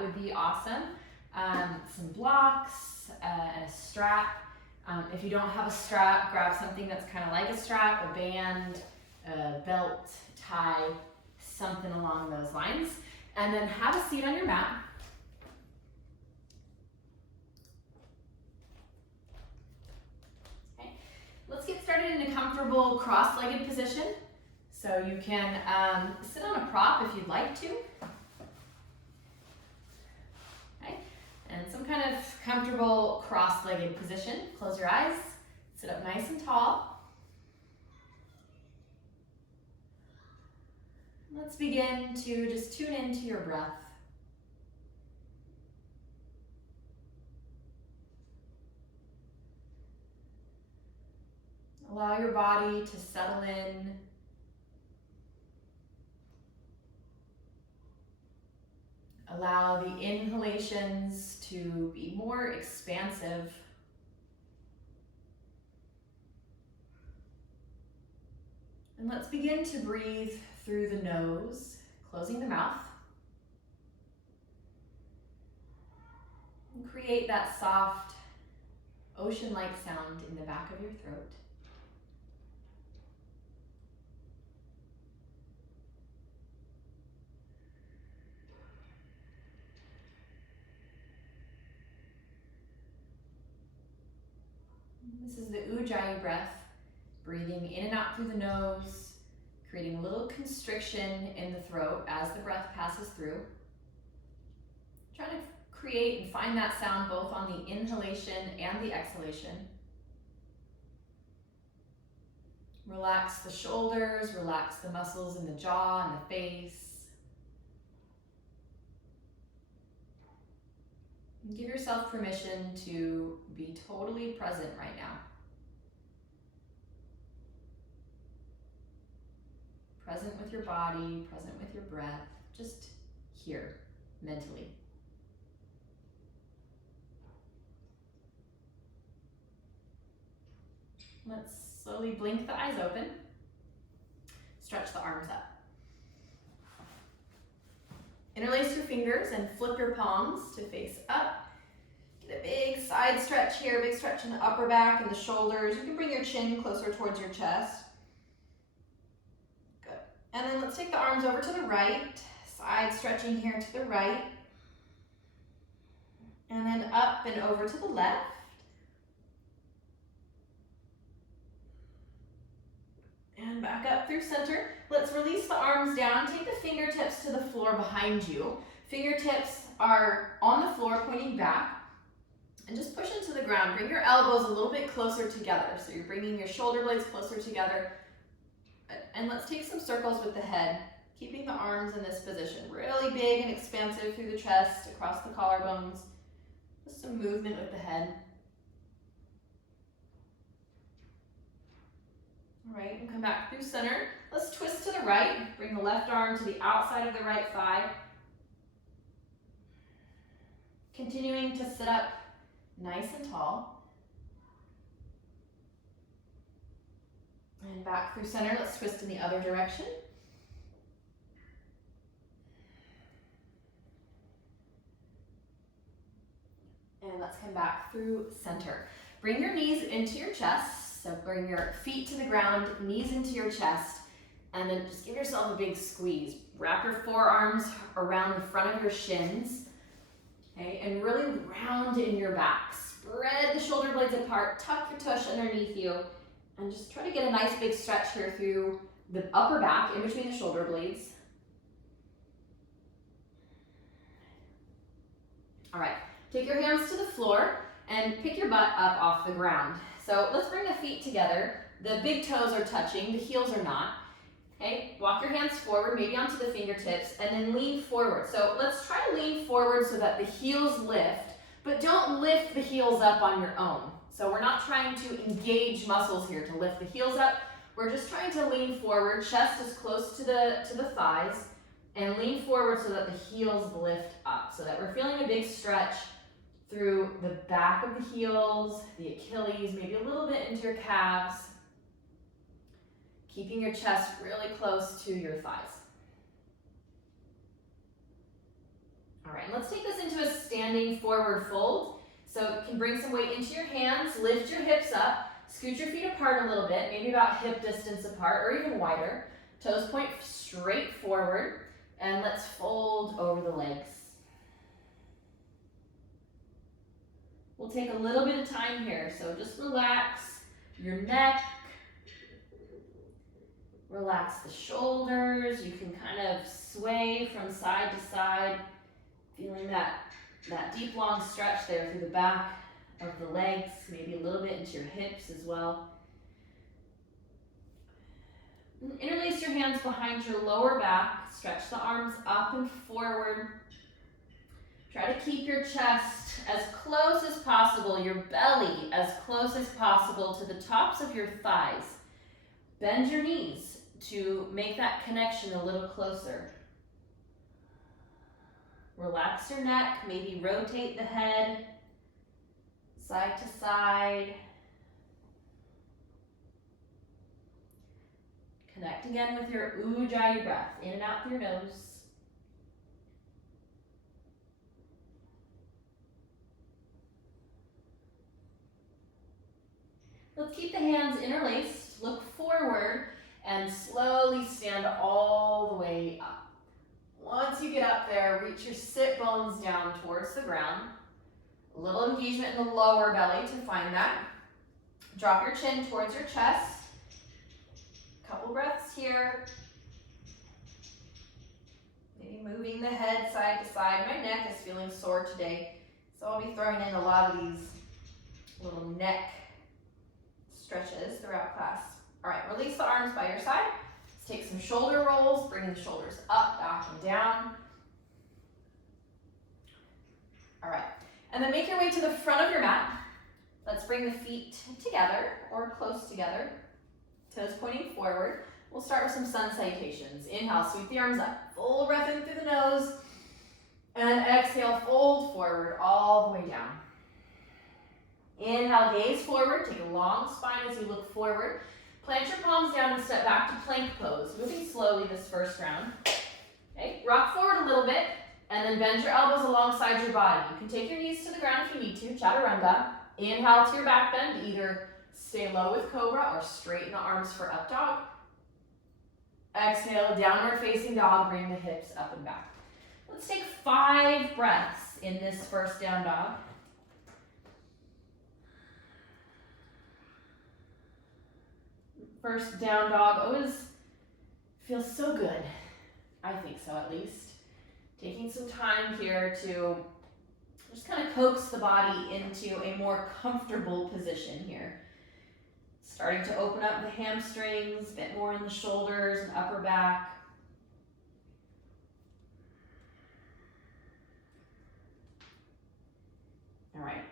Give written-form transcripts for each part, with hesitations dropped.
that would be awesome. Some blocks and a strap. If you don't have a strap, grab something that's kind of like a strap, a band, a belt, tie, something along those lines. And then have a seat on your mat. Okay. Let's get started in a comfortable cross-legged position. So you can sit on a prop if you'd like to. Okay. And some kind of comfortable cross-legged position. Close your eyes, sit up nice and tall. Let's begin to just tune into your breath. Allow your body to settle in. Allow the inhalations to be more expansive. And let's begin to breathe through the nose, closing the mouth. And create that soft, ocean-like sound in the back of your throat. This is the Ujjayi breath, breathing in and out through the nose, creating a little constriction in the throat as the breath passes through. Trying to create and find that sound both on the inhalation and the exhalation. Relax the shoulders, relax the muscles in the jaw and the face. And give yourself permission to be totally present right now. Present with your body, present with your breath, just here, mentally. Let's slowly blink the eyes open. Stretch the arms up. Interlace your fingers and flip your palms to face up. Get a big side stretch here, big stretch in the upper back and the shoulders. You can bring your chin closer towards your chest. Good. And then let's take the arms over to the right. Side stretching here to the right. And then up and over to the left. And back up through center. Let's release the arms down. Take the fingertips to the floor behind you. Fingertips are on the floor pointing back. And just push into the ground. Bring your elbows a little bit closer together. So you're bringing your shoulder blades closer together. And let's take some circles with the head. Keeping the arms in this position. Really big and expansive through the chest, across the collarbones. Just some movement with the head. All right, and come back through center. Let's twist to the right. Bring the left arm to the outside of the right thigh. Continuing to sit up nice and tall. And back through center. Let's twist in the other direction. And let's come back through center. Bring your knees into your chest. So bring your feet to the ground, knees into your chest, and then just give yourself a big squeeze. Wrap your forearms around the front of your shins, okay, and really round in your back. Spread the shoulder blades apart, tuck your tush underneath you, and just try to get a nice big stretch here through the upper back, in between the shoulder blades. All right, take your hands to the floor and pick your butt up off the ground. So let's bring the feet together. The big toes are touching, the heels are not. Okay, walk your hands forward, maybe onto the fingertips, and then lean forward. So let's try to lean forward so that the heels lift, but don't lift the heels up on your own. So we're not trying to engage muscles here to lift the heels up. We're just trying to lean forward, chest is close to the thighs, and lean forward so that the heels lift up, so that we're feeling a big stretch through the back of the heels, the Achilles, maybe a little bit into your calves. Keeping your chest really close to your thighs. All right, let's take this into a standing forward fold. So you can bring some weight into your hands, lift your hips up, scoot your feet apart a little bit, maybe about hip distance apart or even wider. Toes point straight forward, and let's fold over the legs. We'll take a little bit of time here, so just relax your neck, relax the shoulders. You can kind of sway from side to side, feeling that deep, long stretch there through the back of the legs, maybe a little bit into your hips as well. Interlace your hands behind your lower back, stretch the arms up and forward. Try to keep your chest as close as possible, your belly as close as possible to the tops of your thighs. Bend your knees to make that connection a little closer. Relax your neck, maybe rotate the head side to side. Connect again with your Ujjayi breath, in and out through your nose. Let's keep the hands interlaced, look forward, and slowly stand all the way up. Once you get up there, reach your sit bones down towards the ground. A little engagement in the lower belly to find that. Drop your chin towards your chest. Couple breaths here. Maybe moving the head side to side. My neck is feeling sore today, so I'll be throwing in a lot of these little neck stretches throughout class. All right, release the arms by your side. Let's take some shoulder rolls, bringing the shoulders up, back, and down. All right, and then make your way to the front of your mat. Let's bring the feet together or close together, toes pointing forward. We'll start with some sun salutations. Inhale, sweep the arms up. Full breath in through the nose. And exhale, fold forward all the way down. Inhale, gaze forward. Take a long spine as you look forward. Plant your palms down and step back to plank pose. Moving slowly this first round. Okay, rock forward a little bit and then bend your elbows alongside your body. You can take your knees to the ground if you need to, chaturanga. Inhale to your back bend, either stay low with cobra or straighten the arms for up dog. Exhale, downward facing dog, bring the hips up and back. Let's take 5 breaths in this first down dog. First down dog always feels so good. I think so, at least. Taking some time here to just kind of coax the body into a more comfortable position here. Starting to open up the hamstrings, a bit more in the shoulders and upper back. All right,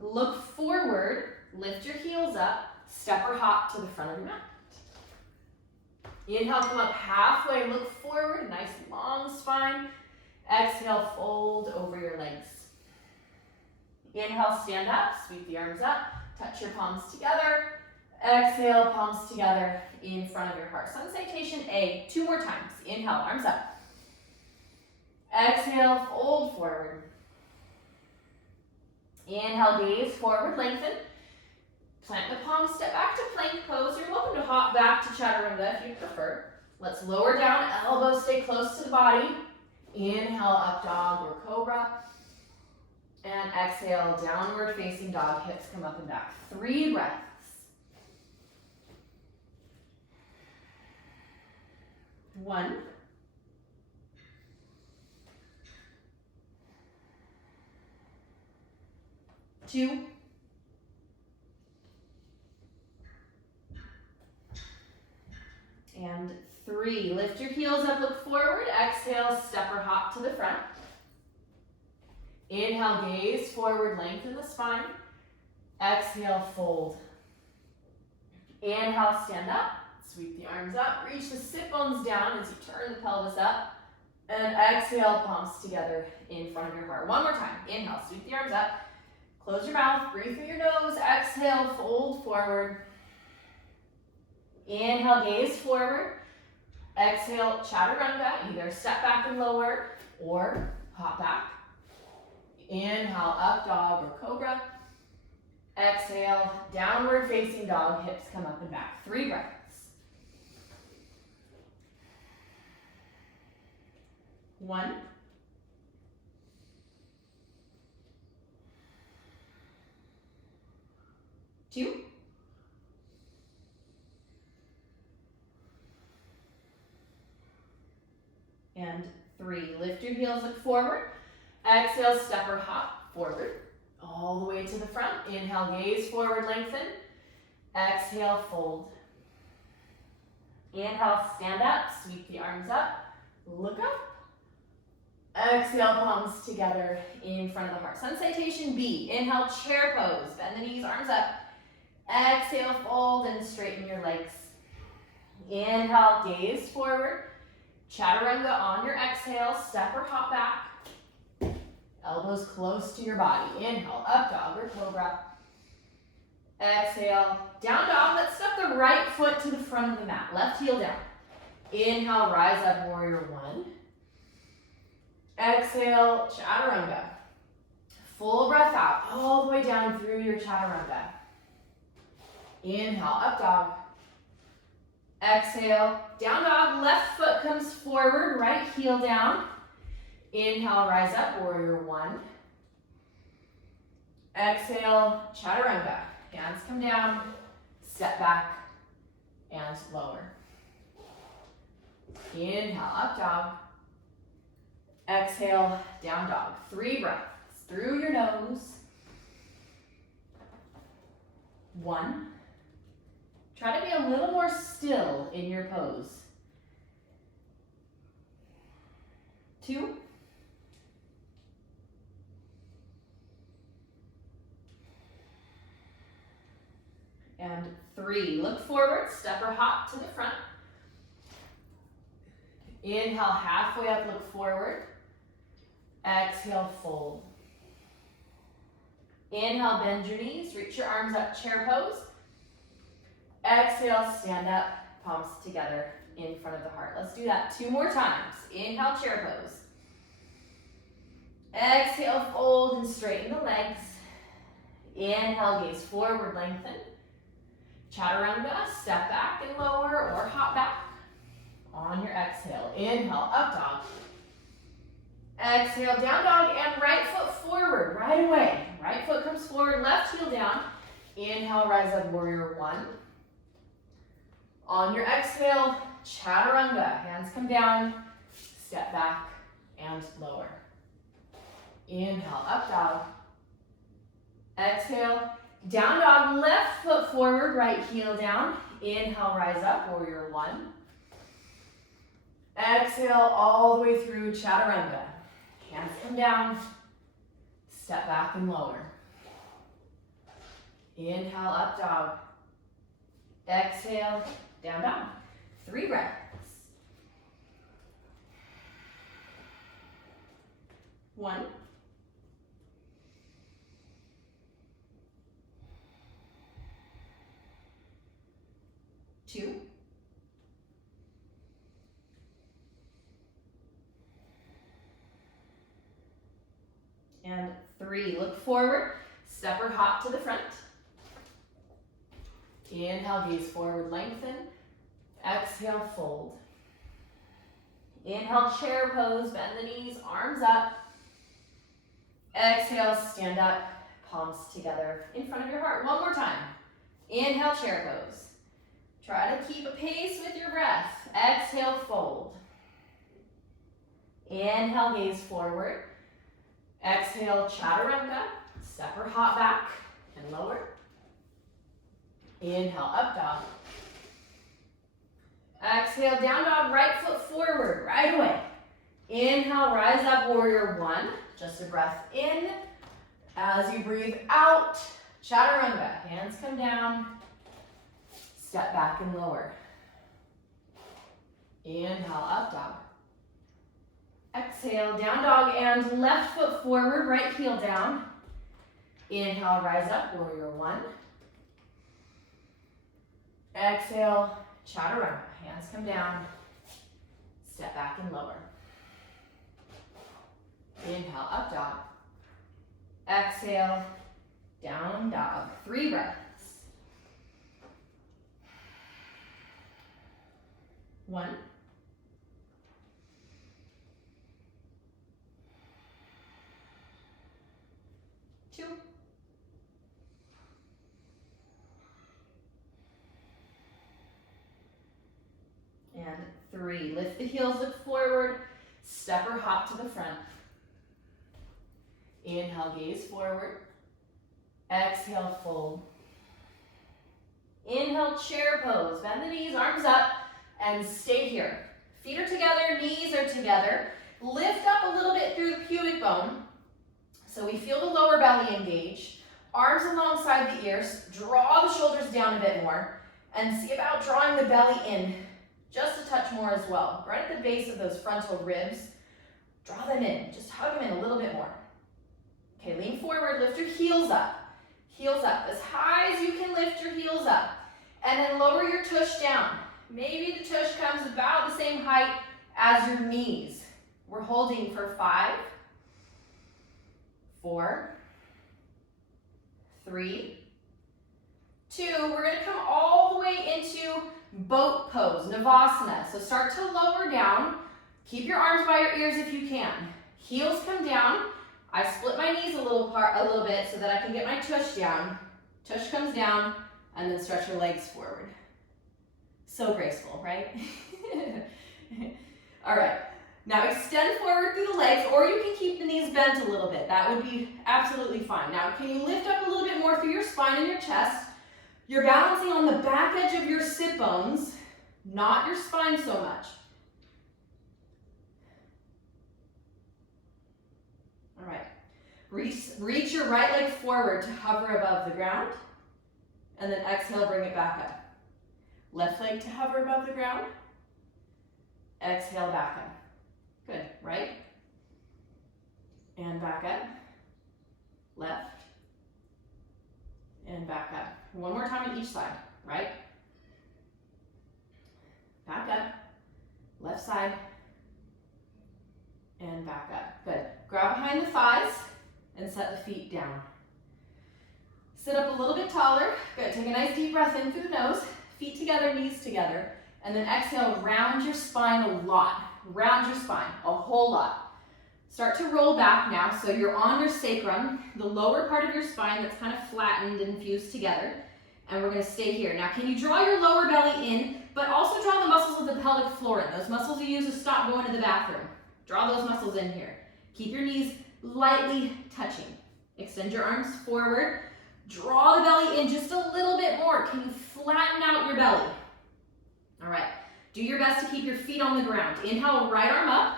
look forward, lift your heels up, step or hop to the front of your mat. Inhale, come up halfway, look forward, nice long spine. Exhale, fold over your legs. Inhale, stand up, sweep the arms up, touch your palms together. Exhale, palms together in front of your heart. Sun salutation A, 2 more times. Inhale, arms up. Exhale, fold forward. Inhale, gaze forward, lengthen. Plant the palms, step back to plank pose. You're welcome to hop back to chaturanga if you prefer. Let's lower down, elbows stay close to the body. Inhale, up dog or cobra. And exhale, downward facing dog, hips come up and back. 3 breaths. 1. 2. And 3. Lift your heels up, look forward. Exhale, step or hop to the front. Inhale, gaze forward, lengthen the spine. Exhale, fold. Inhale, stand up. Sweep the arms up. Reach the sit bones down as you turn the pelvis up. And exhale, palms together in front of your heart. One more time. Inhale, sweep the arms up. Close your mouth. Breathe through your nose. Exhale, fold forward. Inhale, gaze forward. Exhale, chaturanga. Either step back and lower or hop back. Inhale, up dog or cobra. Exhale, downward facing dog, hips come up and back. 3 breaths. 1. 2. And 3. Lift your heels, look forward. Exhale, step or hop forward. All the way to the front. Inhale, gaze forward, lengthen. Exhale, fold. Inhale, stand up, sweep the arms up, look up. Exhale, palms together in front of the heart. Sun citation B. Inhale, chair pose. Bend the knees, arms up. Exhale, fold and straighten your legs. Inhale, gaze forward. Chaturanga on your exhale. Step or hop back. Elbows close to your body. Inhale, up dog or cobra. Exhale, down dog. Let's step the right foot to the front of the mat. Left heel down. Inhale, rise up, warrior 1. Exhale, chaturanga. Full breath out, all the way down through your chaturanga. Inhale, up dog. Exhale, down dog. Left foot comes forward, right heel down. Inhale, rise up, warrior 1. Exhale, chaturanga. Hands come down, step back, and lower. Inhale, up dog. Exhale, down dog. 3 breaths through your nose. 1. Try to be a little more still in your pose. 2. And 3. Look forward, step or hop to the front. Inhale, halfway up, look forward. Exhale, fold. Inhale, bend your knees, reach your arms up, chair pose. Exhale, stand up, palms together in front of the heart. Let's do that 2 more times. Inhale, chair pose. Exhale, fold and straighten the legs. Inhale, gaze forward, lengthen. Chaturanga, step back and lower or hop back. On your exhale, inhale, up dog. Exhale, down dog, and right foot forward right away. Right foot comes forward, left heel down. Inhale, rise up, warrior 1. On your exhale, chaturanga. Hands come down, step back, and lower. Inhale, up dog. Exhale, down dog, left foot forward, right heel down. Inhale, rise up, warrior 1. Exhale all the way through chaturanga. Hands come down, step back and lower. Inhale, up dog. Exhale, down dog. 3 breaths. 1. 2. And 3. Look forward, step or hop to the front. Inhale, gaze forward, lengthen. Exhale, fold. Inhale, chair pose, bend the knees, arms up. Exhale, stand up, palms together in front of your heart. 1 more time. Inhale, chair pose. Try to keep a pace with your breath. Exhale, fold. Inhale, gaze forward. Exhale, chaturanga, step or hop back and lower. Inhale, up dog. Exhale, down dog, right foot forward, right away. Inhale, rise up, warrior 1. Just a breath in. As you breathe out, chaturanga. Hands come down, step back and lower. Inhale, up dog. Exhale, down dog and left foot forward, right heel down. Inhale, rise up, warrior 1. Exhale, chaturanga. Hands come down, step back and lower. Inhale, up dog. exhale, down dog. 3 breaths. 1. 2. And 3. Lift the heels, look forward, step or hop to the front. Inhale, gaze forward. Exhale, fold. Inhale, chair pose. Bend the knees, arms up, and stay here. Feet are together, knees are together. Lift up a little bit through the pubic bone. So we feel the lower belly engage. Arms alongside the ears. Draw the shoulders down a bit more. And see about drawing the belly in just a touch more as well. Right at the base of those frontal ribs. Draw them in. Just hug them in a little bit more. Okay, lean forward, lift your heels up. Heels up. As high as you can lift your heels up. And then lower your tush down. Maybe the tush comes about the same height as your knees. We're holding for 5, 4, 3, 2. We're going to come all the way into boat pose, Navasana. So start to lower down. Keep your arms by your ears if you can. Heels come down. I split my knees a little bit so that I can get my tush down. Tush comes down, and then stretch your legs forward. So graceful, right? All right. Now extend forward through the legs, or you can keep the knees bent a little bit. That would be absolutely fine. Now, can you lift up a little bit more through your spine and your chest? You're balancing on the back edge of your sit bones, not your spine so much. All right. Reach your right leg forward to hover above the ground, and then exhale, bring it back up. Left leg to hover above the ground. Exhale, back up. Good. Right. And back up. Left. And back up. One more time on each side. Right. Back up. Left side. And back up. Good. Grab behind the thighs and set the feet down. Sit up a little bit taller. Good. Take a nice deep breath in through the nose. Feet together, knees together. And then exhale, round your spine a lot. Round your spine, a whole lot. Start to roll back now, so you're on your sacrum, the lower part of your spine that's kind of flattened and fused together. And we're gonna stay here. Now, can you draw your lower belly in, but also draw the muscles of the pelvic floor in, those muscles you use to stop going to the bathroom. Draw those muscles in here. Keep your knees lightly touching. Extend your arms forward. Draw the belly in just a little bit more. Can you flatten out your belly? All right. Do your best to keep your feet on the ground. Inhale, right arm up.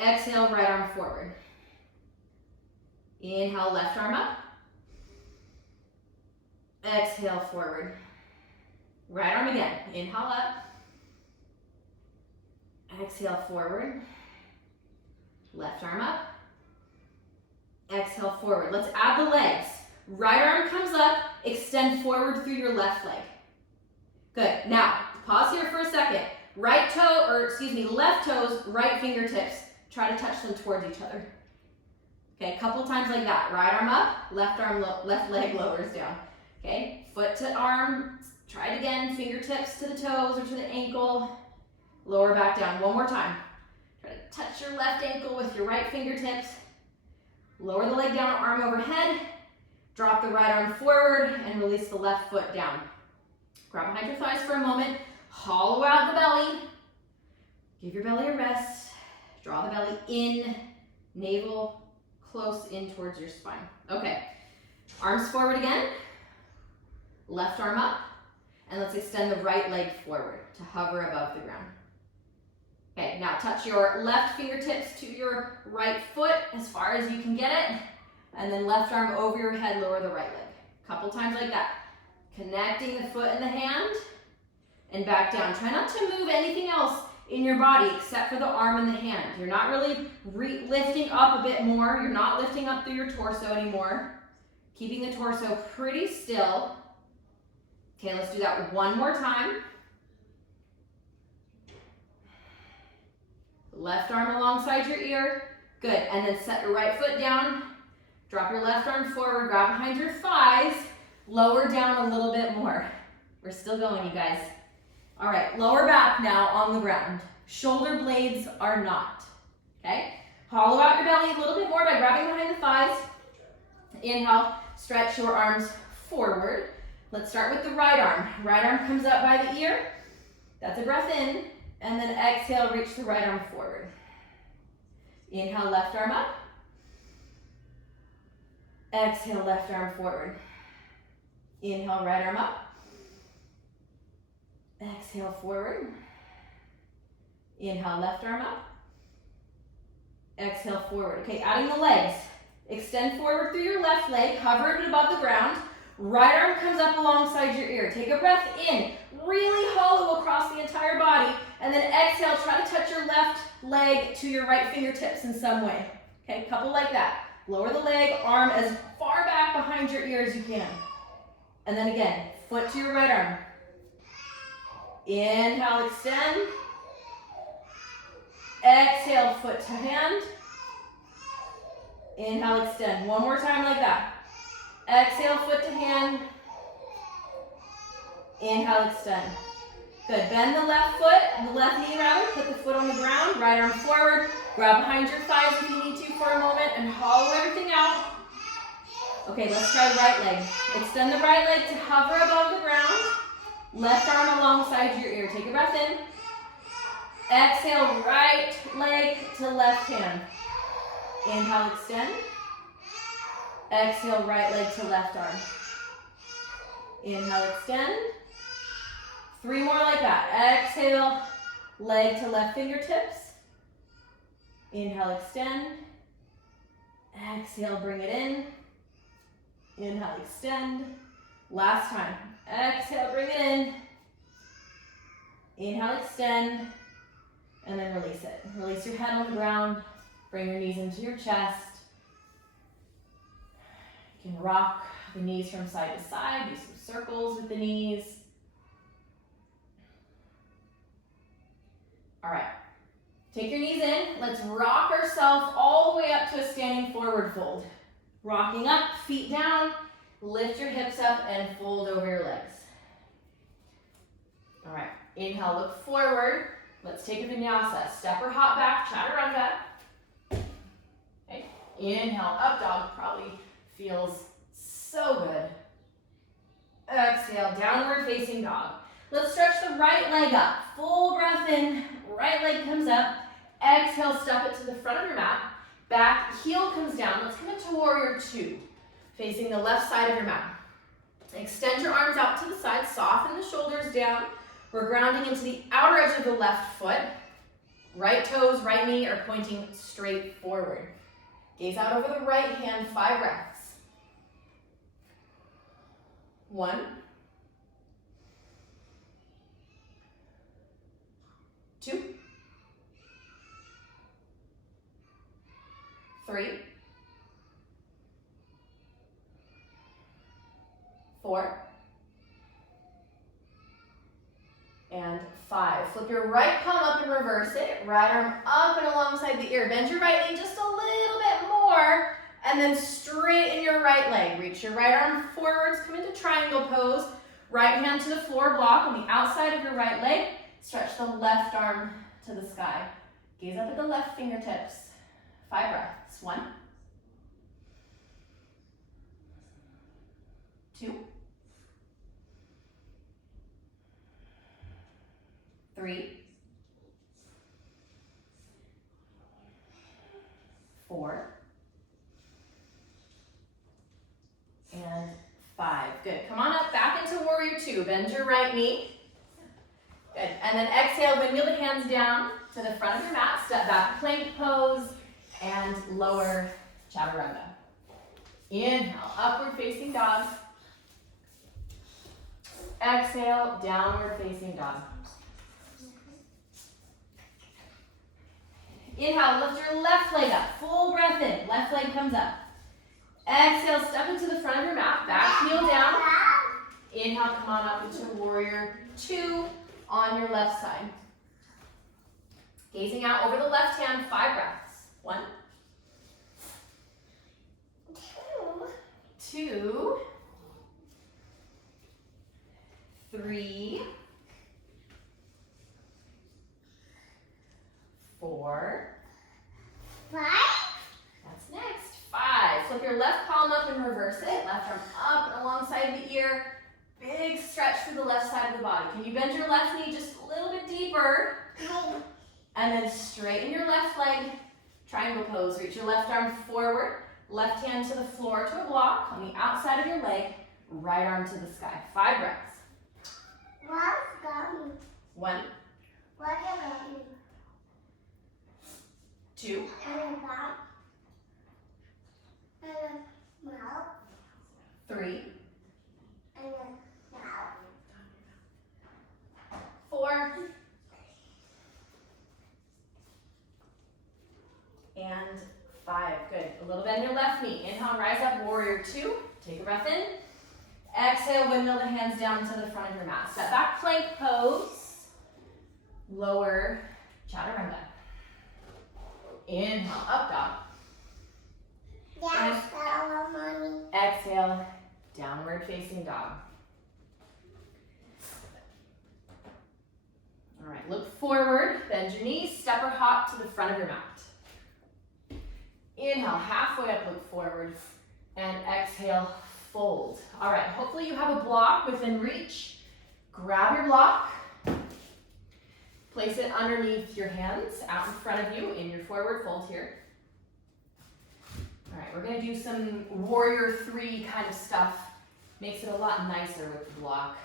Exhale, right arm forward. Inhale, left arm up. Exhale, forward. Right arm again. Inhale up. Exhale, forward. Left arm up. Exhale, forward. Let's add the legs. Right arm comes up, extend forward through your left leg. Good. Now, pause here for a second. Left toes, right fingertips. Try to touch them towards each other. Okay, a couple times like that. Right arm up, left leg lowers down. Okay, foot to arm. Try it again. Fingertips to the toes or to the ankle. Lower back down. One more time. Try to touch your left ankle with your right fingertips. Lower the leg down, arm overhead. Drop the right arm forward and release the left foot down. Grab behind your thighs for a moment. Hollow out the belly. Give your belly a rest. Draw the belly in, navel close in towards your spine. Okay, arms forward again. Left arm up. And let's extend the right leg forward to hover above the ground. Okay, now touch your left fingertips to your right foot as far as you can get it. And then left arm over your head, lower the right leg. Couple times like that. Connecting the foot and the hand and back down. Try not to move anything else in your body except for the arm and the hand. You're not really lifting up a bit more. You're not lifting up through your torso anymore. Keeping the torso pretty still. Okay, let's do that one more time. Left arm alongside your ear. Good, and then set your right foot down. Drop your left arm forward, grab behind your thighs, lower down a little bit more. We're still going, you guys. All right, lower back now on the ground. Shoulder blades are not, okay? Hollow out your belly a little bit more by grabbing behind the thighs. Inhale, stretch your arms forward. Let's start with the right arm. Right arm comes up by the ear. That's a breath in. And then exhale, reach the right arm forward. Inhale, left arm up. Exhale, left arm forward. Inhale, right arm up. Exhale, forward. Inhale, left arm up. Exhale, forward. Okay, adding the legs. Extend forward through your left leg, hover it above the ground. Right arm comes up alongside your ear. Take a breath in, really hollow across the entire body, and then exhale, try to touch your left leg to your right fingertips in some way. Okay, couple like that. Lower the leg, arm as far back behind your ear as you can. And then again, foot to your right arm. Inhale, extend. Exhale, foot to hand. Inhale, extend. One more time like that. Exhale, foot to hand. Inhale, extend. Good. Bend the left foot, the left knee rather. Put the foot on the ground. Right arm forward. Grab behind your thighs if you need to for a moment and hollow everything out. Okay, let's try right leg. Extend the right leg to hover above the ground. Left arm alongside your ear. Take a breath in. Exhale, right leg to left hand. Inhale, extend. Exhale, right leg to left arm. Inhale, extend. 3 more like that. Exhale, leg to left fingertips. Inhale, extend. Exhale, bring it in. Inhale, extend. Last time. Exhale, bring it in. Inhale, extend. And then release it. Release your head on the ground. Bring your knees into your chest. You can rock the knees from side to side. Do some circles with the knees. All right. Take your knees in. Let's rock ourselves all the way up to a standing forward fold. Rocking up, feet down. Lift your hips up and fold over your legs. All right. Inhale, look forward. Let's take a vinyasa. Step or hop back, chaturanga. Okay. Inhale, up dog. Probably feels so good. Exhale, downward facing dog. Let's stretch the right leg up. Full breath in, right leg comes up. Exhale, step it to the front of your mat. Back heel comes down. Let's come into warrior 2, facing the left side of your mat. Extend your arms out to the side, soften the shoulders down. We're grounding into the outer edge of the left foot. Right toes, right knee are pointing straight forward. Gaze out over the right hand, 5 breaths. 1. 2. 3. 4. And 5. Flip your right palm up and reverse it. Right arm up and alongside the ear. Bend your right knee just a little bit more. And then straighten your right leg. Reach your right arm forwards. Come into triangle pose. Right hand to the floor block on the outside of your right leg. Stretch the left arm to the sky. Gaze up at the left fingertips. 5 breaths. 1. 2. 3. 4. And 5. Good. Come on up, back into warrior 2. Bend your right knee. Good. And then exhale, bend the hands down to the front of your mat. Step back, plank pose, and lower chaturanga. Inhale, upward facing dog. Exhale, downward facing dog. Inhale, lift your left leg up. Full breath in. Left leg comes up. Exhale, step into the front of your mat. Back heel down. Inhale, come on up into warrior 2 on your left side. Gazing out over the left hand, 5 breaths. 1. 2, 3, 4, 5. That's next. 5. Flip your left palm up and reverse it. Left arm up and alongside the ear. Big stretch through the left side of the body. Can you bend your left knee just a little bit deeper? And then straighten your left leg. Triangle pose. Reach your left arm forward. Left hand to the floor to a block on the outside of your leg. Right arm to the sky. 5 breaths. What's going? 1, What are you 2, going? And about. And mouth. 3, And mouth. 4, and 5. Good. A little bend in your left knee. Inhale, rise up, warrior 2. Take a breath in. Exhale, windmill the hands down to the front of your mat. Step back, plank pose. Lower chaturanga. Inhale, up dog. Yes, mommy. Exhale, downward facing dog. All right, look forward, bend your knees, step or hop to the front of your mat. Inhale, halfway up, look forward, and exhale, fold. All right, hopefully you have a block within reach. Grab your block, place it underneath your hands, out in front of you, in your forward fold here. All right, we're gonna do some warrior 3 kind of stuff. Makes it a lot nicer with the block.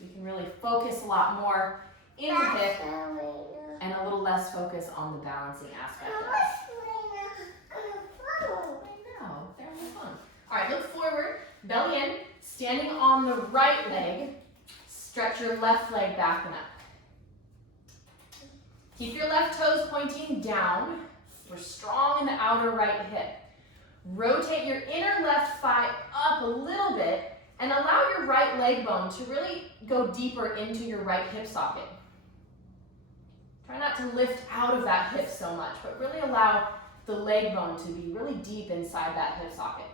We can really focus a lot more in the hip and a little less focus on the balancing aspect of it. I know, they're really fun. All right, look forward, belly in, standing on the right leg. Stretch your left leg back and up. Keep your left toes pointing down. We're strong in the outer right hip. Rotate your inner left thigh up a little bit and allow your right leg bone to really go deeper into your right hip socket. Try not to lift out of that hip so much, but really allow the leg bone to be really deep inside that hip socket.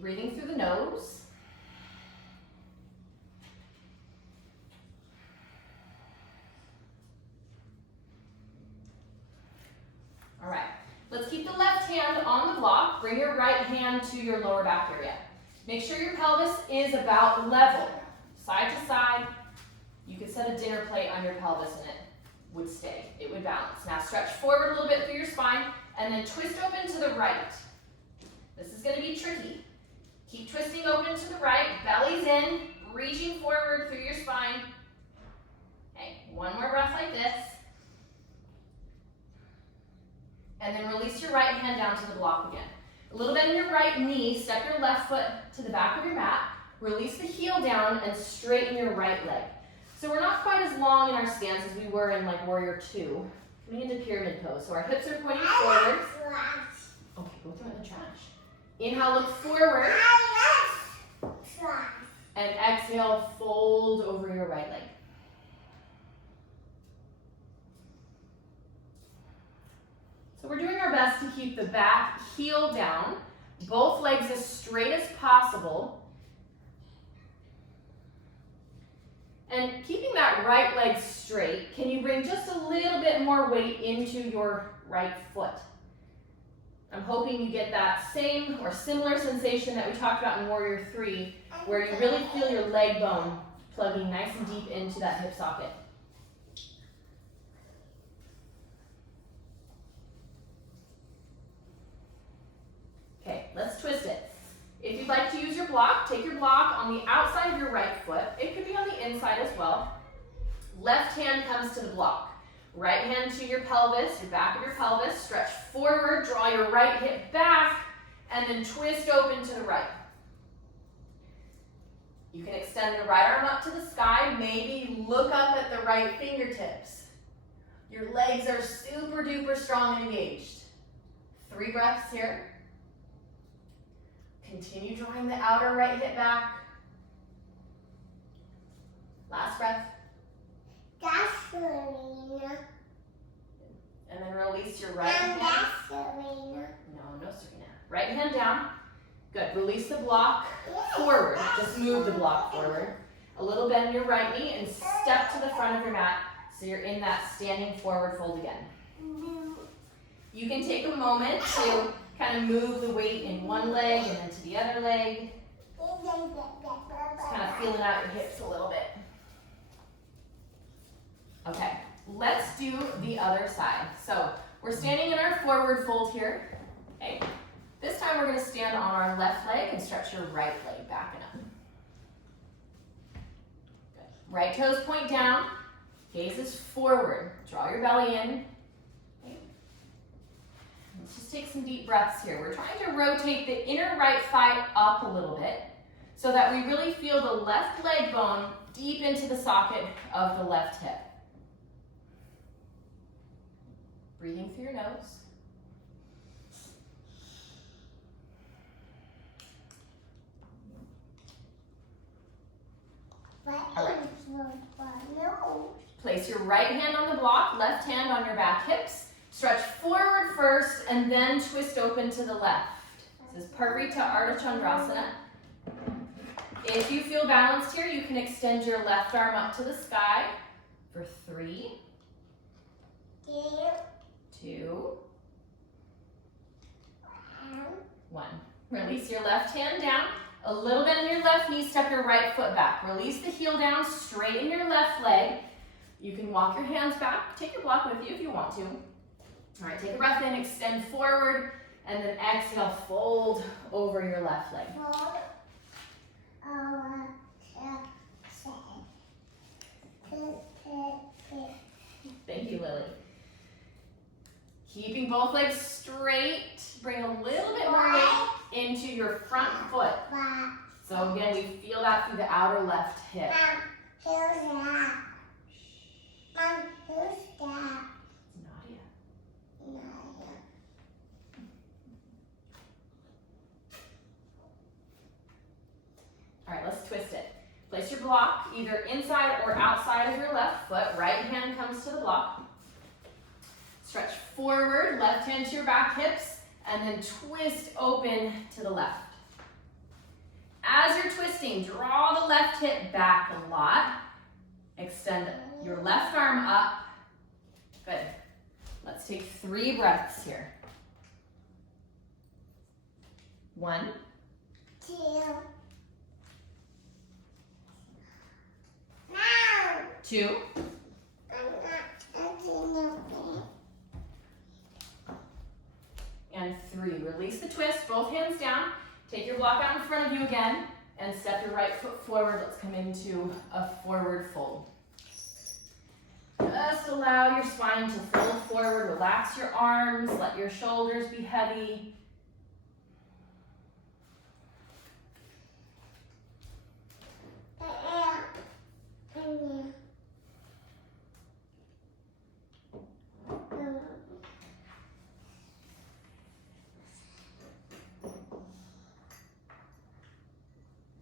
Breathing through the nose. All right, let's keep the left hand on the block. Bring your right hand to your lower back area. Make sure your pelvis is about level, side to side. You could set a dinner plate on your pelvis and it would stay, it would balance. Now stretch forward a little bit through your spine and then twist open to the right. This is gonna be tricky. Keep twisting open to the right, belly's in, reaching forward through your spine. Okay, one more breath like this. And then release your right hand down to the block again. A little bit in your right knee, step your left foot to the back of your mat, release the heel down and straighten your right leg. So we're not quite as long in our stance as we were in like warrior 2. Coming into pyramid pose. So our hips are pointing forward. Okay, go throw it in the trash. Inhale, look forward. And exhale, fold over your right leg. So we're doing our best to keep the back heel down, both legs as straight as possible. And keeping that right leg straight, can you bring just a little bit more weight into your right foot? I'm hoping you get that same or similar sensation that we talked about in Warrior 3, where you really feel your leg bone plugging nice and deep into that hip socket. Okay, let's twist it. If you'd like to use your block, take your block on the outside of your right foot. It could be on the inside as well. Left hand comes to the block. Right hand to your pelvis, your back of your pelvis. Stretch forward, draw your right hip back, and then twist open to the right. You can extend the right arm up to the sky. Maybe look up at the right fingertips. Your legs are super duper strong and engaged. 3 breaths here. Continue drawing the outer right hip back. Last breath. And then release your right hand. No, Serena. Right hand down. Good. Release the block forward. Just move the block forward. A little bend in your right knee and step to the front of your mat so you're in that standing forward fold again. You can take a moment to kind of move the weight in one leg and then to the other leg. Just kind of feeling out your hips a little bit. Okay, let's do the other side. So we're standing in our forward fold here. Okay. This time we're going to stand on our left leg and stretch your right leg back and up. Good. Right toes point down, gaze is forward. Draw your belly in. Okay. Let's just take some deep breaths here. We're trying to rotate the inner right thigh up a little bit so that we really feel the left leg bone deep into the socket of the left hip. Breathing through your nose. All right. Place your right hand on the block, left hand on your back hips. Stretch forward first and then twist open to the left. This is Urdhva Dhanurasana. If you feel balanced here, you can extend your left arm up to the sky for 3, 2, 1. Release your left hand down. A little bit in your left knee, step your right foot back. Release the heel down, straighten your left leg. You can walk your hands back. Take your block with you if you want to. All right, take a breath in, extend forward, and then exhale, fold over your left leg. Thank you, Lily. Keeping both legs straight, bring a little bit more weight into your front foot. So again, we feel that through the outer left hip. Who's that? Mom, who's that? Nadia. All right, let's twist it. Place your block either inside or outside of your left foot. Right hand comes to the block. Stretch forward, left hand to your back hips, and then twist open to the left. As you're twisting, draw the left hip back a lot. Extend your left arm up. Good. Let's take 3 breaths here. 1, 2. No. 2, I'm not touching nothing. and 3. Release the twist, both hands down. Take your block out in front of you again, and step your right foot forward. Let's come into a forward fold. Just allow your spine to fold forward. Relax your arms. Let your shoulders be heavy.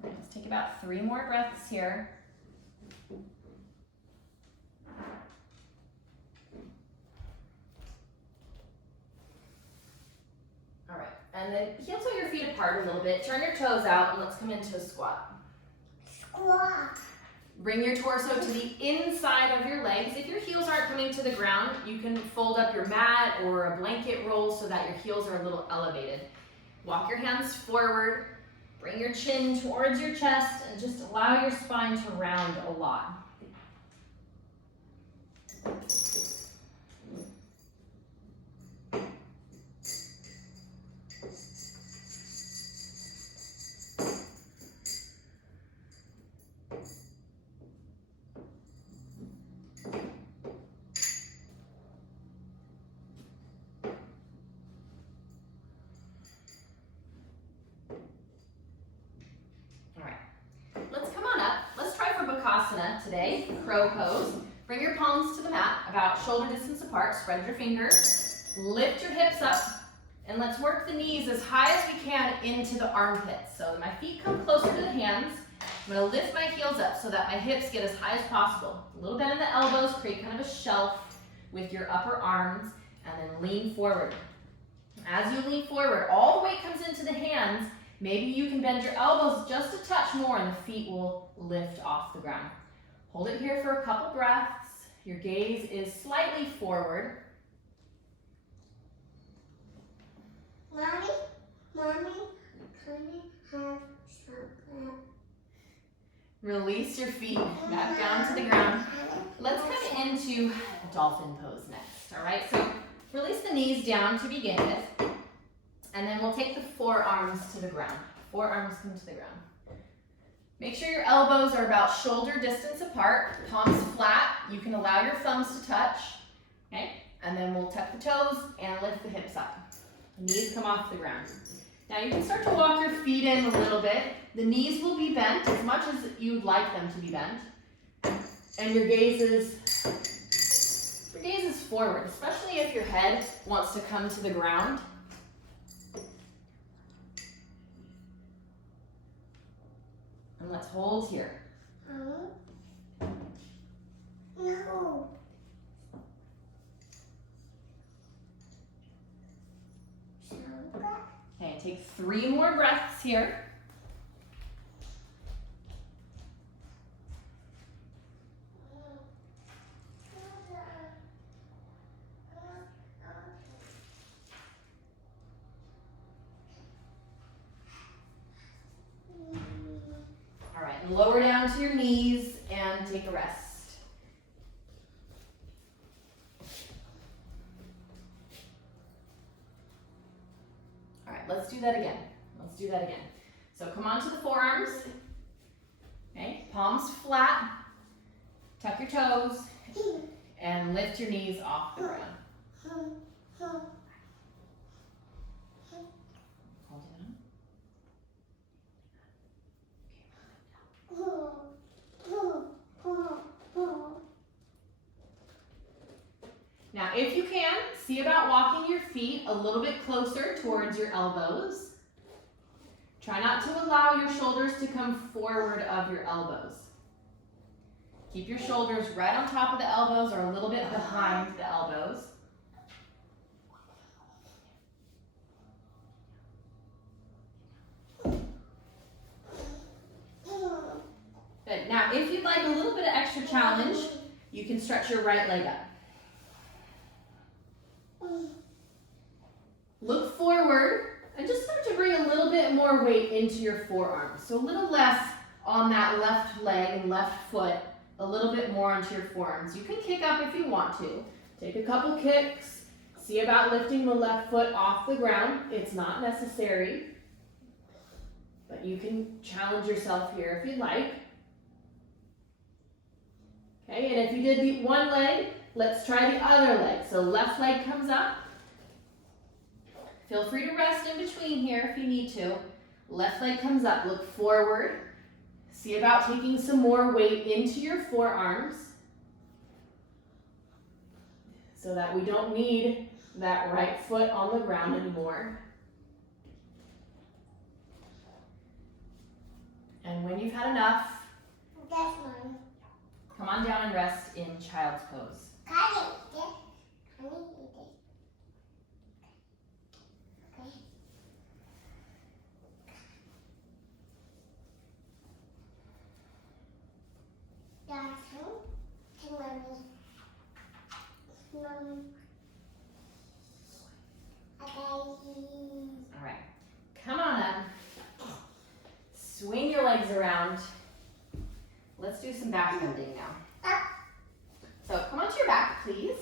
Let's take about 3 more breaths here. All right, and then heel toe your feet apart a little bit. Turn your toes out, and let's come into a squat. Squat. Bring your torso to the inside of your legs. If your heels aren't coming to the ground, you can fold up your mat or a blanket roll so that your heels are a little elevated. Walk your hands forward. Bring your chin towards your chest and just allow your spine to round a lot. Today, crow pose. Bring your palms to the mat, about shoulder distance apart. Spread your fingers. Lift your hips up, and let's work the knees as high as we can into the armpits. So my feet come closer to the hands. I'm going to lift my heels up so that my hips get as high as possible. A little bend in the elbows, create kind of a shelf with your upper arms, and then lean forward. As you lean forward, all the weight comes into the hands, Maybe you can bend your elbows just a touch more and the feet will lift off the ground. Hold it here for a couple breaths. Your gaze is slightly forward. Mommy, can I have chocolate? Release your feet back down to the ground. Let's come into dolphin pose next, all right? So release the knees down to begin with, and then we'll take the forearms to the ground. Forearms come to the ground. Make sure your elbows are about shoulder distance apart, palms flat. You can allow your thumbs to touch, okay? And then we'll tuck the toes and lift the hips up. Knees come off the ground. Now you can start to walk your feet in a little bit. The knees will be bent as much as you'd like them to be bent. And your gaze is forward, especially if your head wants to come to the ground. And let's hold here. No. Okay, take 3 more breaths here. All right, and lower down to your knees and take a rest. All right, let's do that again. Let's do that again. So come onto the forearms. Okay, palms flat. Tuck your toes and lift your knees off the ground. Hold it on. Now, if you can, see about walking your feet a little bit closer towards your elbows. Try not to allow your shoulders to come forward of your elbows. Keep your shoulders right on top of the elbows or a little bit behind the elbows. Good. Now, if you'd like a little bit of extra challenge, you can stretch your right leg up. Look forward and just start to bring a little bit more weight into your forearms. So a little less on that left leg and left foot, a little bit more onto your forearms. You can kick up if you want to. Take a couple kicks. See about lifting the left foot off the ground. It's not necessary, but you can challenge yourself here if you'd like. Okay, and if you did the one leg, let's try the other leg. So left leg comes up. Feel free to rest in between here if you need to. Left leg comes up, look forward. See about taking some more weight into your forearms so that we don't need that right foot on the ground anymore. And when you've had enough, come on down and rest in child's pose. All right, come on up. Swing your legs around. Let's do some back bending now. So come onto your back, please.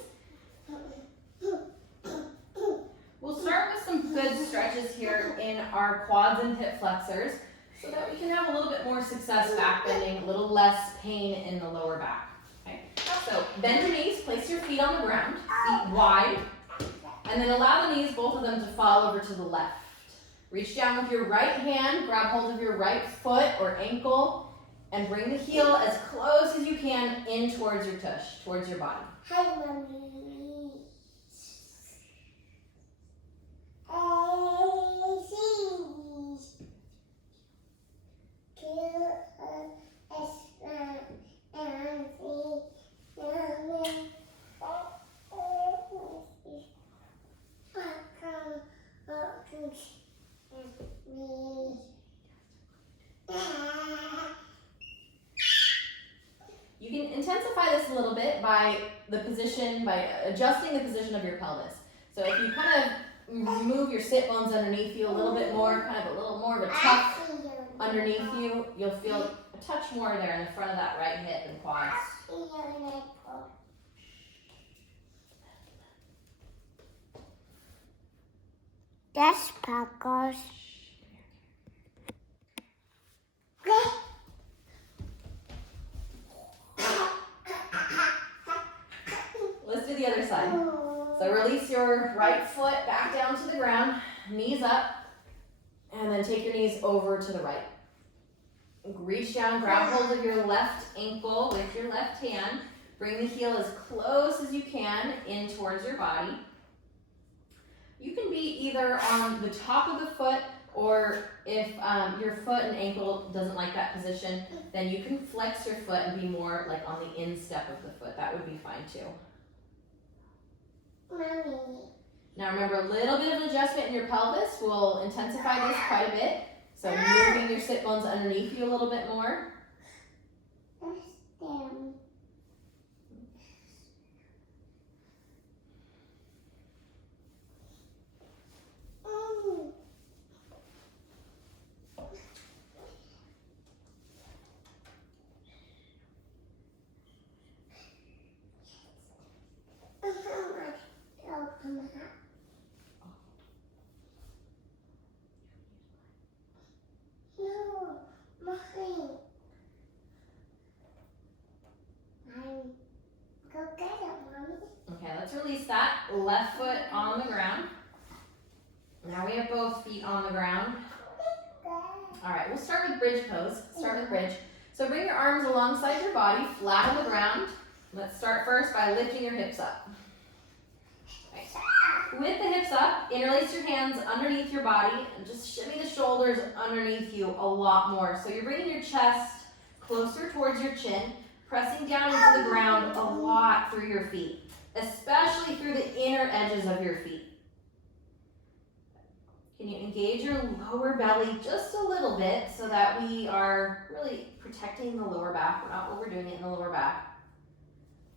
We'll start with some good stretches here in our quads and hip flexors so that we can have a little bit more success back bending, a little less pain in the lower back. Okay? So bend your knees, place your feet on the ground, feet wide, and then allow the knees, both of them, to fall over to the left. Reach down with your right hand, grab hold of your right foot or ankle, and bring the heel as close as you can in towards your tush, towards your body. Hi, Mommy. You can intensify this a little bit by adjusting the position of your pelvis. So if you kind of move your sit bones underneath you a little bit more, kind of a little more of a tuck underneath you, you'll feel a touch more there in the front of that right hip and quads. That's sparkles. Let's do the other side. So release your right foot back down to the ground, knees up, and then take your knees over to the right. Reach down, grab hold of your left ankle with your left hand. Bring the heel as close as you can in towards your body. You can be either on the top of the foot, or if your foot and ankle doesn't like that position, then you can flex your foot and be more like on the instep of the foot. That would be fine too. Mommy. Now remember, a little bit of an adjustment in your pelvis will intensify this quite a bit. So moving your sit bones underneath you a little bit more. That's them. No, mommy. Go get it, mommy. Okay, let's release that. Left foot on the ground. Now we have both feet on the ground. All right, we'll start with bridge pose. Start with bridge. So bring your arms alongside your body, flat on the ground. Let's start first by lifting your hips up. Okay. With the hips up, interlace your hands underneath your body and just shimmy the shoulders underneath you a lot more. So you're bringing your chest closer towards your chin, pressing down into the ground a lot through your feet, especially through the inner edges of your feet. Can you engage your lower belly just a little bit so that we are really protecting the lower back. We're not overdoing it in the lower back.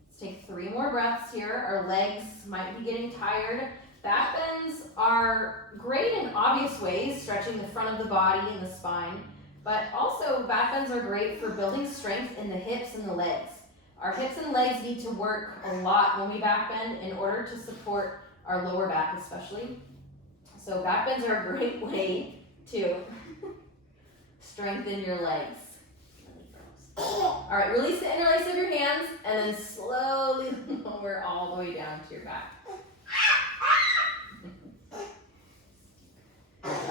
Let's take 3 more breaths here. Our legs might be getting tired. Back bends are great in obvious ways, stretching the front of the body and the spine, but also back bends are great for building strength in the hips and the legs. Our hips and legs need to work a lot when we back bend in order to support our lower back especially. So back bends are a great way to strengthen your legs. All right, release the interlace of your hands and then slowly lower all the way down to your back.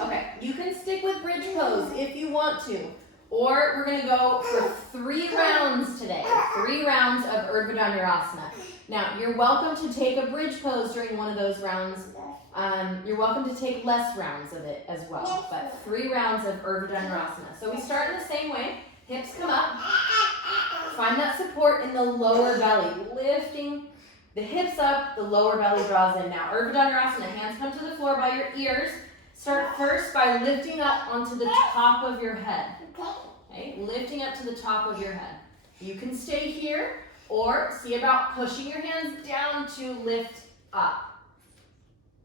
Okay, you can stick with bridge pose if you want to, or we're gonna go for 3 rounds today, 3 rounds of Urdhva Dhanurasana. Now, you're welcome to take a bridge pose during one of those rounds. You're welcome to take less rounds of it as well, but 3 rounds of Urdhva Dhanurasana. So we start in the same way, hips come up, find that support in the lower belly, lifting the hips up, the lower belly draws in. Now, Urdhva Dhanurasana, hands come to the floor by your ears. Start first by lifting up onto the top of your head. Okay, lifting up to the top of your head. You can stay here or see about pushing your hands down to lift up.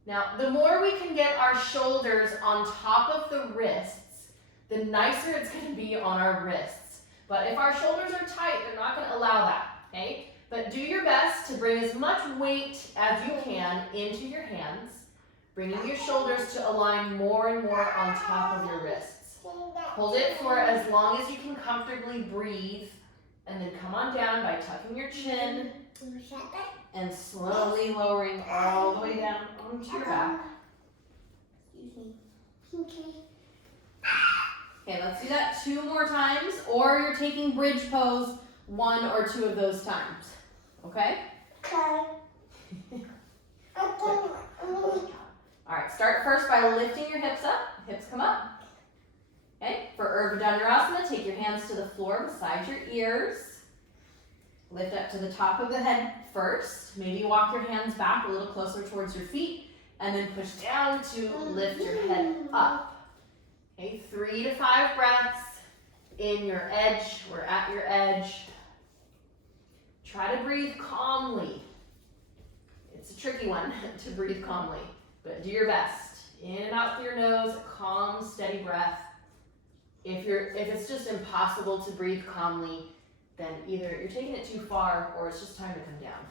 Now, the more we can get our shoulders on top of the wrists, the nicer it's going to be on our wrists. But if our shoulders are tight, they're not going to allow that, okay? But do your best to bring as much weight as you can into your hands, bringing your shoulders to align more and more on top of your wrists. Hold it for as long as you can comfortably breathe, and then come on down by tucking your chin and slowly lowering all the way down onto your back. Excuse me. Okay, let's do that 2 more times, or you're taking bridge pose 1 or 2 of those times. Okay? All right, start first by lifting your hips up. Hips come up. Okay, for Urdhva Dhanurasana, take your hands to the floor beside your ears. Lift up to the top of the head first. Maybe walk your hands back a little closer towards your feet, and then push down to lift your head up. Okay, 3 to 5 breaths in your edge. We're at your edge. Try to breathe calmly. It's a tricky one to breathe calmly, but do your best. In and out through your nose, a calm, steady breath. If it's just impossible to breathe calmly, then either you're taking it too far or it's just time to come down.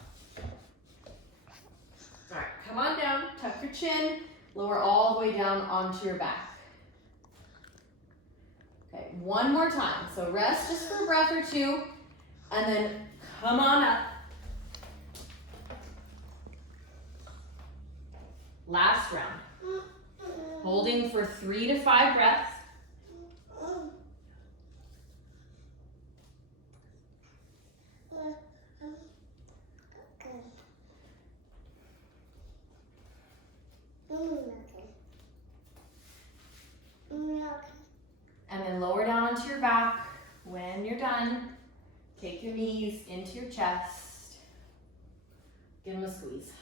All right, come on down, tuck your chin, lower all the way down onto your back. Okay, one more time. So rest just for a breath or two, and then come on up. Last round. Holding for 3 to 5 breaths. And then lower down onto your back. When you're done, take your knees into your chest. Give them a squeeze.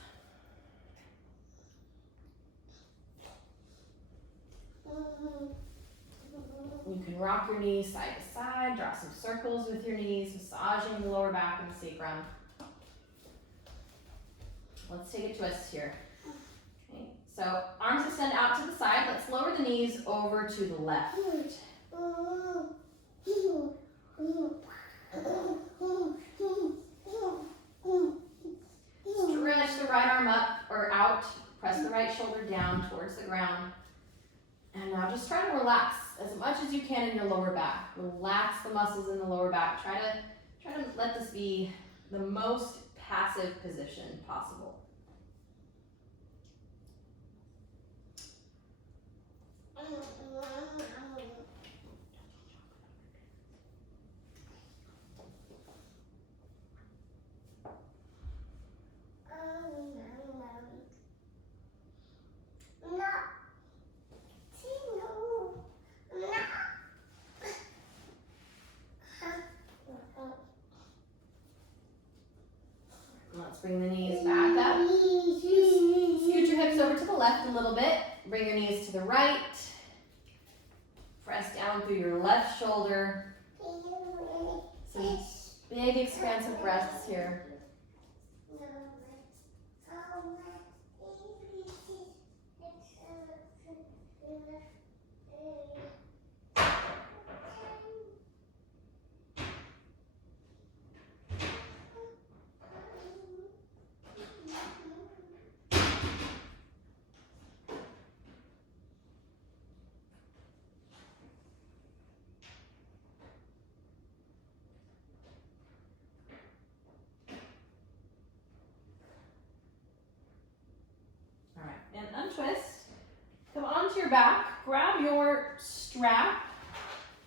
You can rock your knees side to side, draw some circles with your knees, massaging the lower back and the sacrum. Let's take a twist here. Okay, so arms extend out to the side. Let's lower the knees over to the left. Stretch the right arm up or out. Press the right shoulder down towards the ground. And now just try to relax as much as you can in your lower back. Relax the muscles in the lower back. Try to let this be the most passive position possible. Let's bring the knees back up. Scoot your hips over to the left a little bit. Bring your knees to the right. Press down through your left shoulder. Some big expansive breaths here. And untwist. Come onto your back. Grab your strap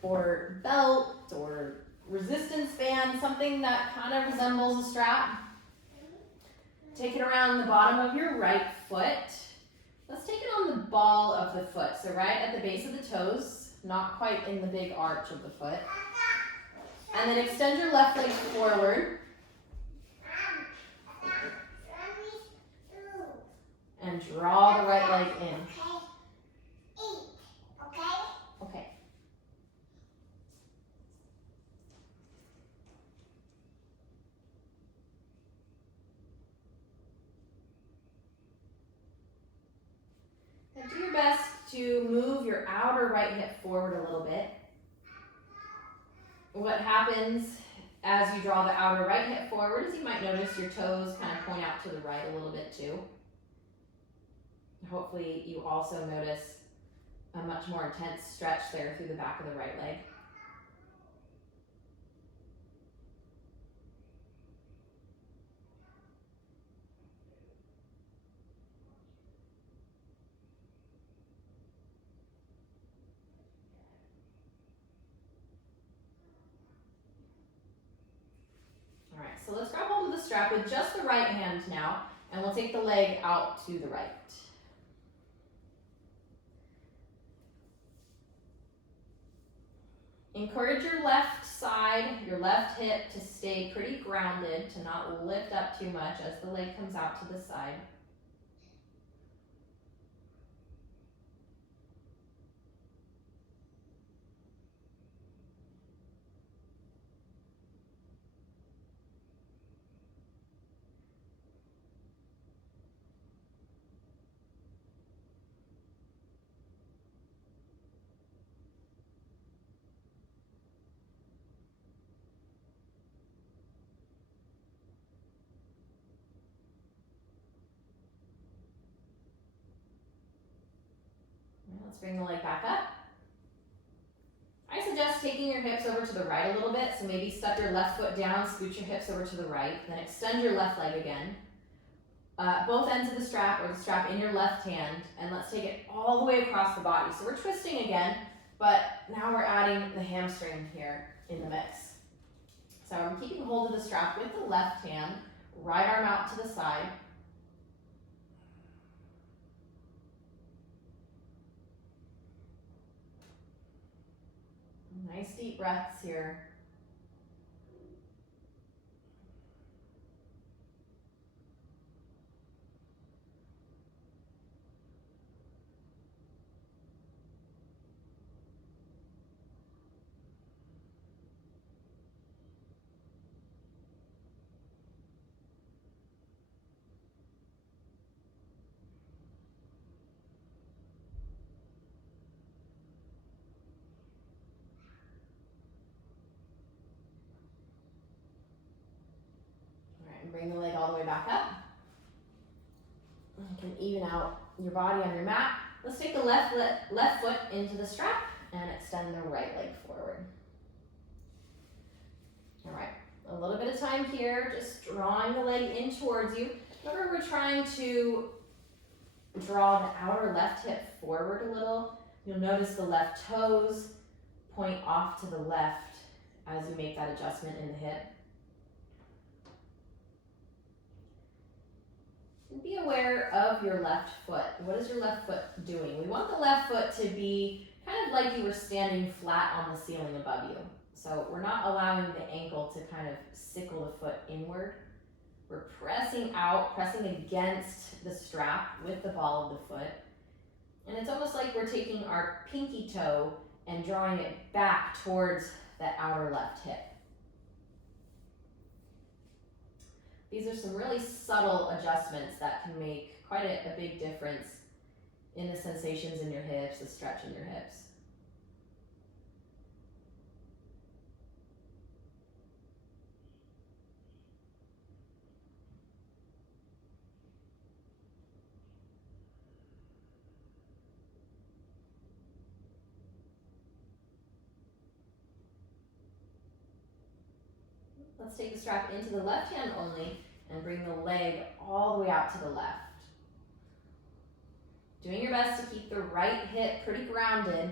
or belt or resistance band, something that kind of resembles a strap. Take it around the bottom of your right foot. Let's take it on the ball of the foot. So right at the base of the toes, not quite in the big arch of the foot. And then extend your left leg forward. And draw the right leg in. Okay. And do your best to move your outer right hip forward a little bit. What happens as you draw the outer right hip forward is you might notice your toes kind of point out to the right a little bit too. Hopefully you also notice a much more intense stretch there through the back of the right leg. All right, so let's grab hold of the strap with just the right hand now, and we'll take the leg out to the right. Encourage your left side, your left hip to stay pretty grounded, to not lift up too much as the leg comes out to the side. Let's bring the leg back up. I suggest taking your hips over to the right a little bit, so maybe step your left foot down, scoot your hips over to the right, then extend your left leg again. Both ends of the strap or the strap in your left hand, and let's take it all the way across the body. So we're twisting again, but now we're adding the hamstring here in the mix. So I'm keeping hold of the strap with the left hand, right arm out to the side. Nice deep breaths here. All right, and bring the leg all the way back up. You can even out your body on your mat. Let's take the left foot into the strap and extend the right leg forward. All right, a little bit of time here, just drawing the leg in towards you. Remember, we're trying to draw the outer left hip forward a little. You'll notice the left toes point off to the left as you make that adjustment in the hip. Be aware of your left foot. What is your left foot doing? We want the left foot to be kind of like you were standing flat on the ceiling above you. So we're not allowing the ankle to kind of sickle the foot inward. We're pressing out, pressing against the strap with the ball of the foot. And it's almost like we're taking our pinky toe and drawing it back towards that outer left hip. These are some really subtle adjustments that can make quite a big difference in the sensations in your hips, the stretch in your hips. Let's take the strap into the left hand only and bring the leg all the way out to the left. Doing your best to keep the right hip pretty grounded.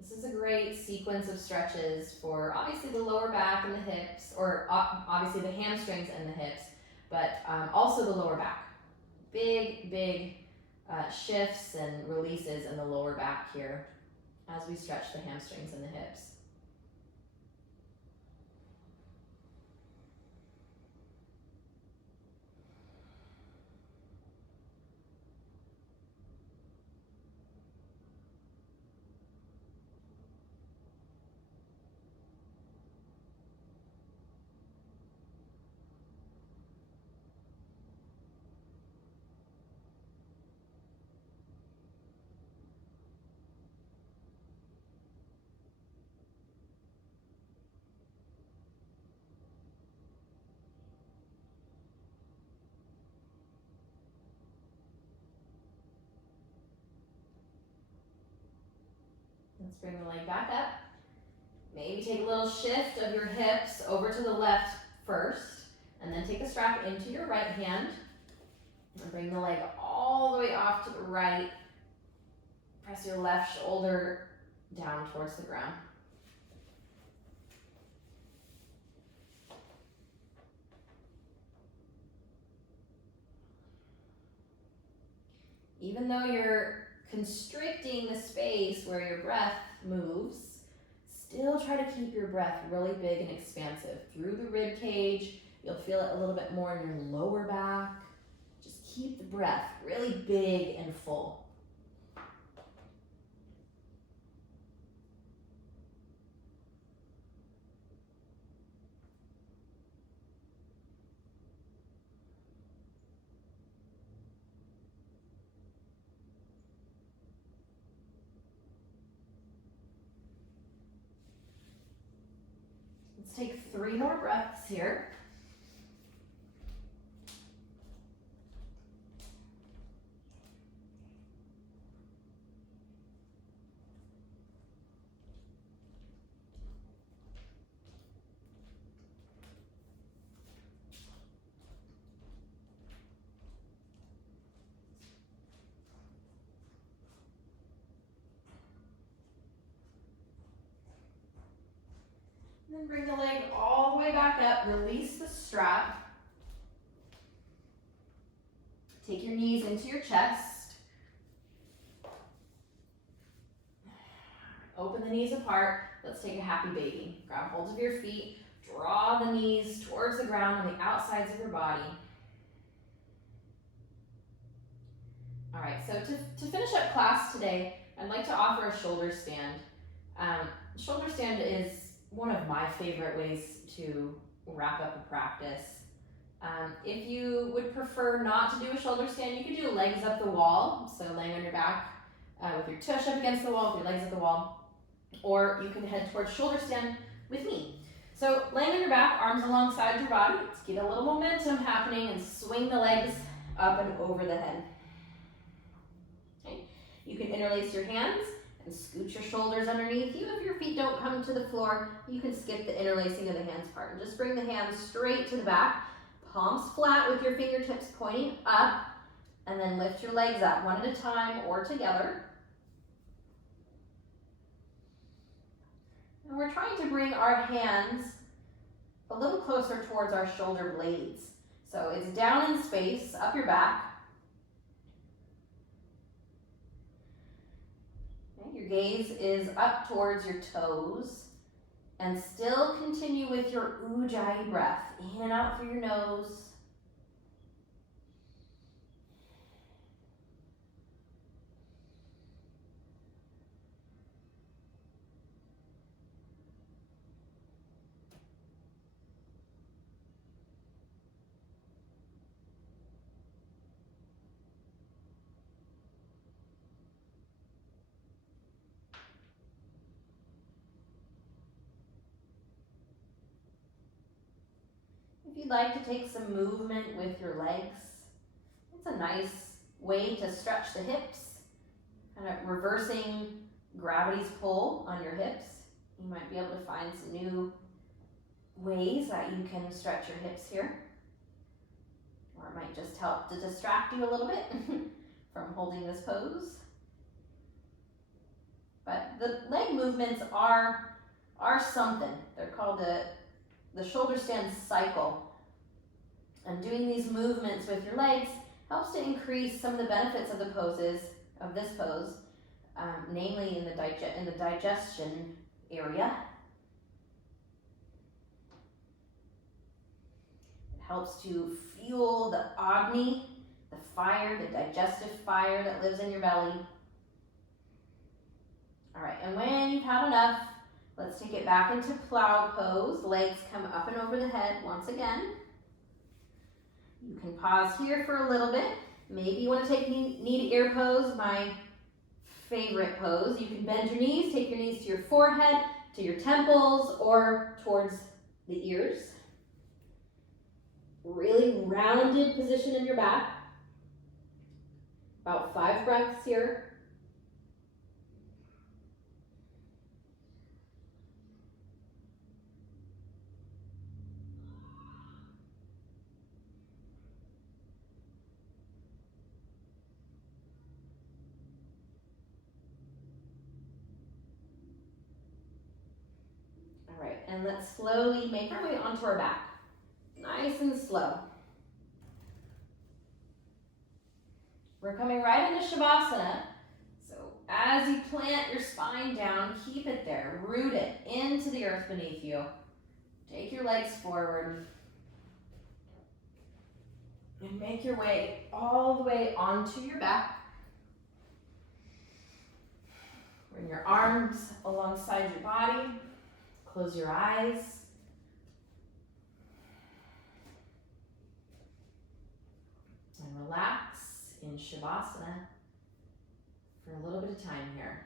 This is a great sequence of stretches for obviously the lower back and the hips, or obviously the hamstrings and the hips, but also the lower back. Big shifts and releases in the lower back here as we stretch the hamstrings and the hips. Let's bring the leg back up. Maybe take a little shift of your hips over to the left first, and then take the strap into your right hand. And bring the leg all the way off to the right. Press your left shoulder down towards the ground. Even though you're constricting the space where your breath moves, still try to keep your breath really big and expansive through the rib cage. You'll feel it a little bit more in your lower back. Just keep the breath really big and full. Let's take 3 more breaths here. then bring the leg all the way back up, release the strap. Take your knees into your chest. Open the knees apart. Let's take a happy baby. Grab hold of your feet. Draw the knees towards the ground on the outsides of your body. All right, so to finish up class today, I'd like to offer a shoulder stand. Shoulder stand is one of my favorite ways to wrap up a practice. If you would prefer not to do a shoulder stand, you could do legs up the wall, so laying on your back with your tush up against the wall, with your legs up the wall, or you can head towards shoulder stand with me. So laying on your back, arms alongside your body, let's get a little momentum happening and swing the legs up and over the head. Okay. You can interlace your hands and scoot your shoulders underneath you. If your feet don't come to the floor, you can skip the interlacing of the hands part and just bring the hands straight to the back, palms flat with your fingertips pointing up, and then lift your legs up one at a time or together. And we're trying to bring our hands a little closer towards our shoulder blades. So it's down in space, up your back. Okay, your gaze is up towards your toes. And still continue with your Ujjayi breath. In and out through your nose. If you'd like to take some movement with your legs, it's a nice way to stretch the hips, kind of reversing gravity's pull on your hips. You might be able to find some new ways that you can stretch your hips here. Or it might just help to distract you a little bit from holding this pose. But the leg movements are something. They're called the shoulder stand cycle. And doing these movements with your legs helps to increase some of the benefits of the poses, of this pose, namely in the digestion area. It helps to fuel the Agni, the fire, the digestive fire that lives in your belly. All right, and when you've had enough, let's take it back into plow pose. Legs come up and over the head once again. You can pause here for a little bit. Maybe you want to take knee to ear pose, my favorite pose. You can bend your knees, take your knees to your forehead, to your temples, or towards the ears. Really rounded position in your back. About 5 breaths here. All right, and let's slowly make our way onto our back. Nice and slow. We're coming right into Shavasana. So as you plant your spine down, keep it there. Root it into the earth beneath you. Take your legs forward. And make your way all the way onto your back. Bring your arms alongside your body. Close your eyes. And relax in Shavasana for a little bit of time here.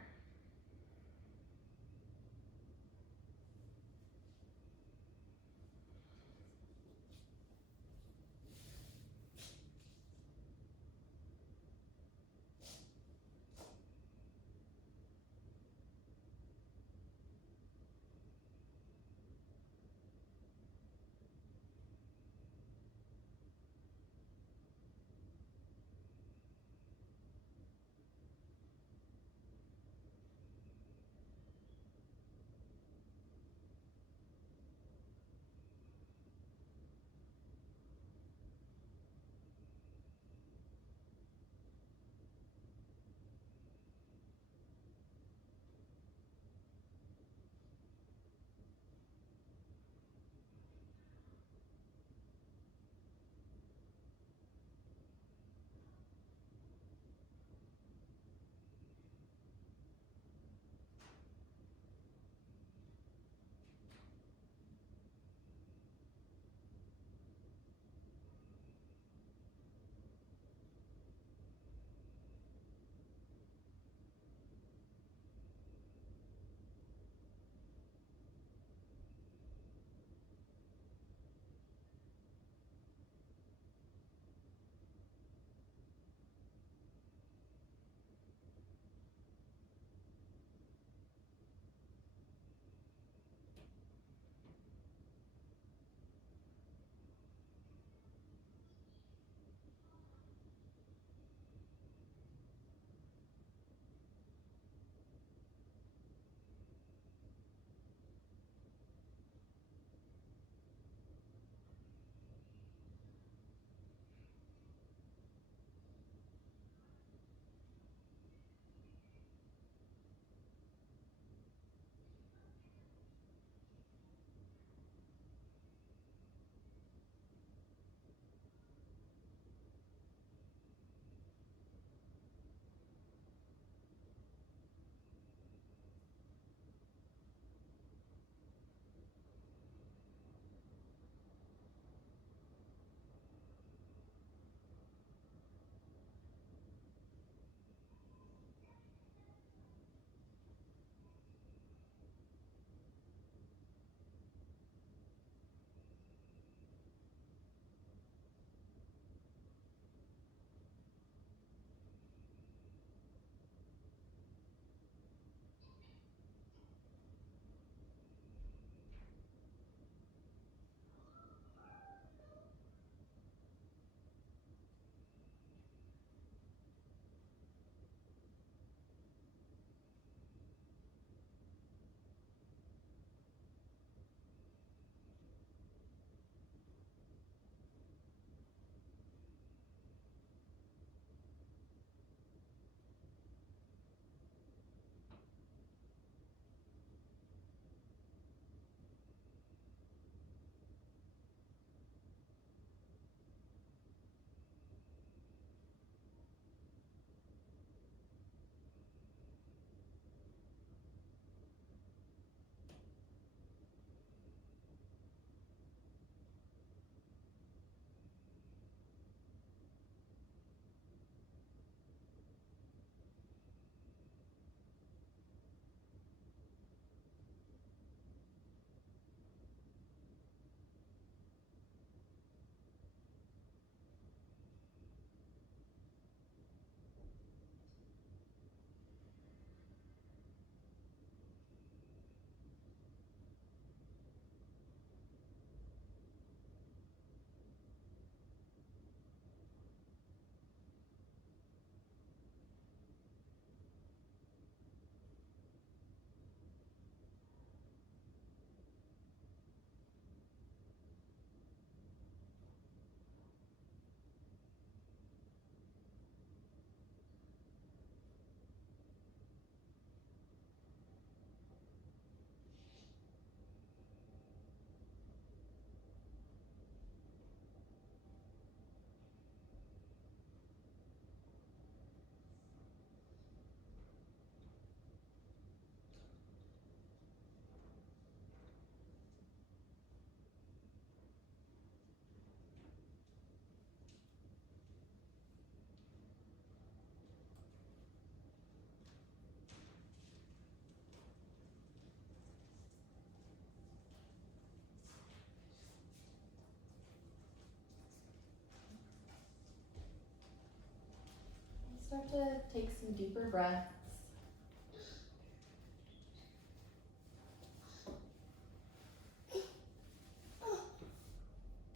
start to take some deeper breaths.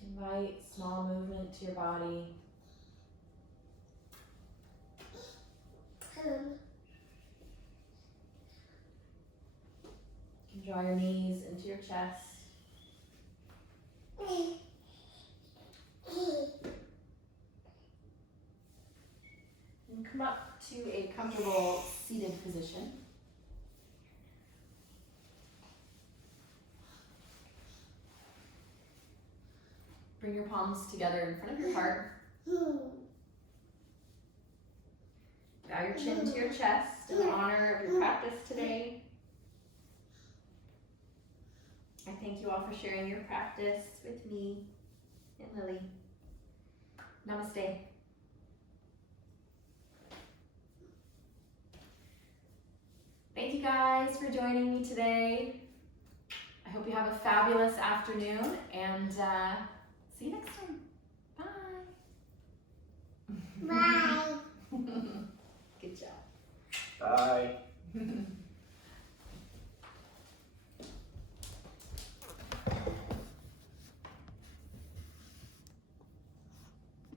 Invite small movement to your body. You can draw your knees into your chest. And come up to a comfortable seated position. Bring your palms together in front of your heart. Bow your chin to your chest in honor of your practice today. I thank you all for sharing your practice with me and Lily. Namaste. Thank you guys for joining me today. I hope you have a fabulous afternoon and see you next time. Bye. Bye. Good job. Bye.